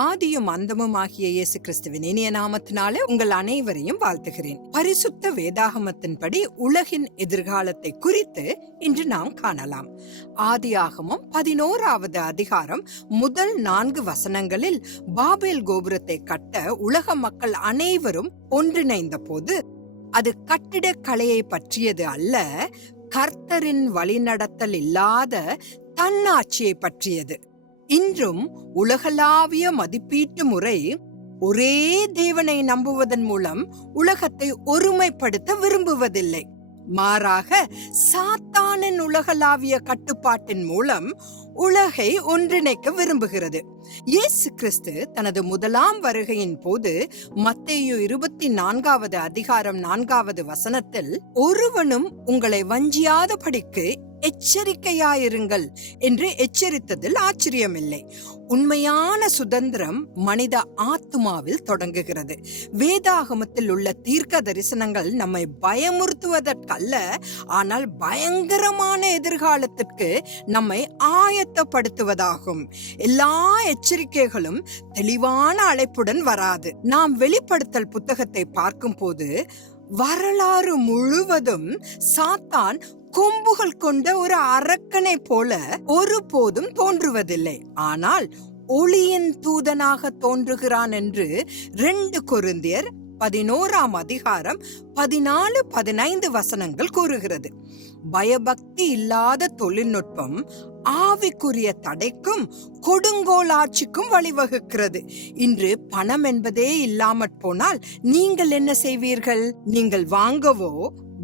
ஆதியும் அந்தமும் ஆகிய இயேசு கிறிஸ்துவின் இனிய நாமத்தினாலே உங்கள் அனைவரையும் வாழ்த்துகிறேன். பரிசுத்த வேதாகமத்தின்படி உலகின் எதிர்காலத்தை குறித்து இன்று நாம் காணலாம். ஆதியாகமும் பதினோராவது அதிகாரம் முதல் நான்கு வசனங்களில் பாபேல் கோபுரத்தை கட்ட உலக மக்கள் அனைவரும் ஒன்றிணைந்த போது அது கட்டிடக்கலையை பற்றியது அல்ல கர்த்தரின் வழிநடத்தல் இல்லாத தன்னாட்சியை பற்றியது. இன்றும் உலகளாவிய மதிப்பீட்டு முறை ஒரே தேவனை நம்புவதன் மூலம் உலகத்தை ஒருமைப்படுத்த விரும்புவதில்லை. மாறாக சாத்தானின் உலகளாவிய கட்டுப்பாட்டின் மூலம் உலகை ஒன்றிணைக்க விரும்புகிறது. இயேசு கிறிஸ்து தனது முதலாம் வருகையின் போது மத்தேயு இருபத்தி நான்காவது அதிகாரம் நான்காவது வசனத்தில் ஒருவனும் உங்களை வஞ்சியாதபடிக்கு எச்சரிக்கையாயிருங்கள் என்று எச்சரித்ததில் ஆச்சரியமில்லை. உண்மையான சுதந்திரம் மனித ஆத்மாவில் தொடங்குகிறது. வேதாகமத்தில் உள்ள தீர்க்க தரிசனங்கள் நம்மை பயமுறுத்துவதற்கல்ல ஆனால் பயங்கரமான எதிர்காலத்திற்கு நம்மை ஆயத்தப்படுத்துவதாகும். எல்லா எச்சரிக்கைகளும் தெளிவான அழைப்புடன் வராது. நாம் வெளிப்படுத்தல் புத்தகத்தை பார்க்கும் போது வரலாறு முழுவதும் சாத்தான் கொம்புகள் கொண்ட ஒரு அரக்கனை போல ஒருபோதும் தோன்றுவதில்லை. ஆனால் ஒளியின் தூதனாக தோன்றுகிறான் என்று ரெண்டு கொருந்தியர் பதினோராம் அதிகாரம் பதினாலு பதினைந்து வசனங்கள் கூறுகிறது. பயபக்தி இல்லாத தொழில்நுட்பம் ஆவிக்குரிய தடைக்கும் கொடுங்கோல் ஆட்சிக்கும் வழிவகுக்கிறது. இன்று பணம் என்பதே இல்லாமற் போனால் நீங்கள் என்ன செய்வீர்கள்? நீங்கள் வாங்கவோ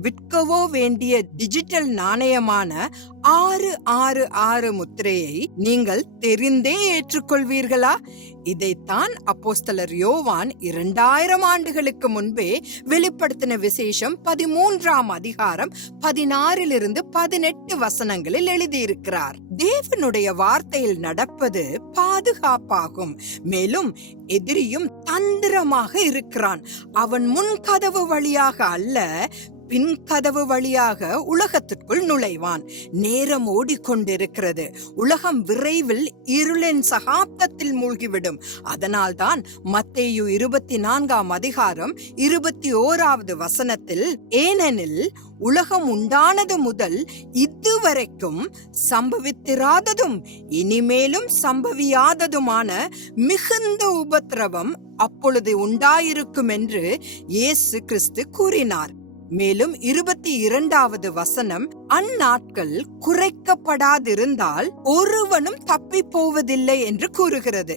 விற்கவோ வேண்டிய டிஜிட்டல் நாணயமான ஆறு ஆறு ஆறு முத்திரையை நீங்கள் தெரிந்தே ஏற்றுக்கொள்வீர்களா? இதைத்தான் அப்போஸ்தலர் யோவான் இரண்டாயிரம் ஆண்டுகளுக்கு முன்பே வெளிப்படுத்தின விசேஷம் பதிமூன்றாம் அதிகாரம் பதினாறிலிருந்து பதினெட்டு வசனங்களில் எழுதியிருக்கிறார். தேவனுடைய வார்த்தையில் நடப்பது பாதுகாப்பாகும். மேலும் எதிரியும் தந்திரமாக இருக்கிறான். அவன் முன் கதவு வழியாக அல்ல பின் கதவு வழியாக உலகத்திற்குள் நுழைவான். நேரம் ஓடிக்கொண்டிருக்கிறது. உலகம் விரைவில் இருளின் சகாப்தத்தில் மூழ்கிவிடும். அதனால்தான் மத்தேயு இருபத்தி நான்காம் அதிகாரம் இருபத்தி ஓராவது வசனத்தில் ஏனெனில் உலகம் உண்டானது முதல் இதுவரைக்கும் சம்பவித்திராததும் இனிமேலும் சம்பவியாததுமான மிகுந்த உபத்திரவம் அப்பொழுது உண்டாயிருக்கும் என்று இயேசு கிறிஸ்து கூறினார். மேலும் இருபத்தி இரண்டாவது வசனம் அந்நாட்கள் குறைக்கப்படாதிருந்தால் ஒருவனும் தப்பி போவதில்லை என்று கூறுகிறது.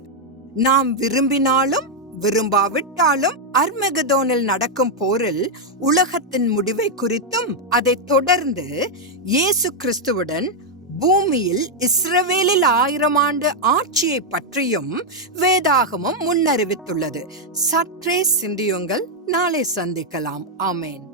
நாம் விரும்பினாலும் விரும்பாவிட்டாலும் அர்மெகதோனில் நடக்கும் போரில் உலகத்தின் முடிவை குறித்தும் அதை தொடர்ந்து இயேசு கிறிஸ்துவுடன் பூமியில் இஸ்ரவேலில் ஆயிரம் ஆண்டு ஆட்சியை பற்றியும் வேதாகமும் முன்னறிவித்துள்ளது. சற்றே சிந்தியுங்கள் நாளை சந்திக்கலாம். ஆமேன்.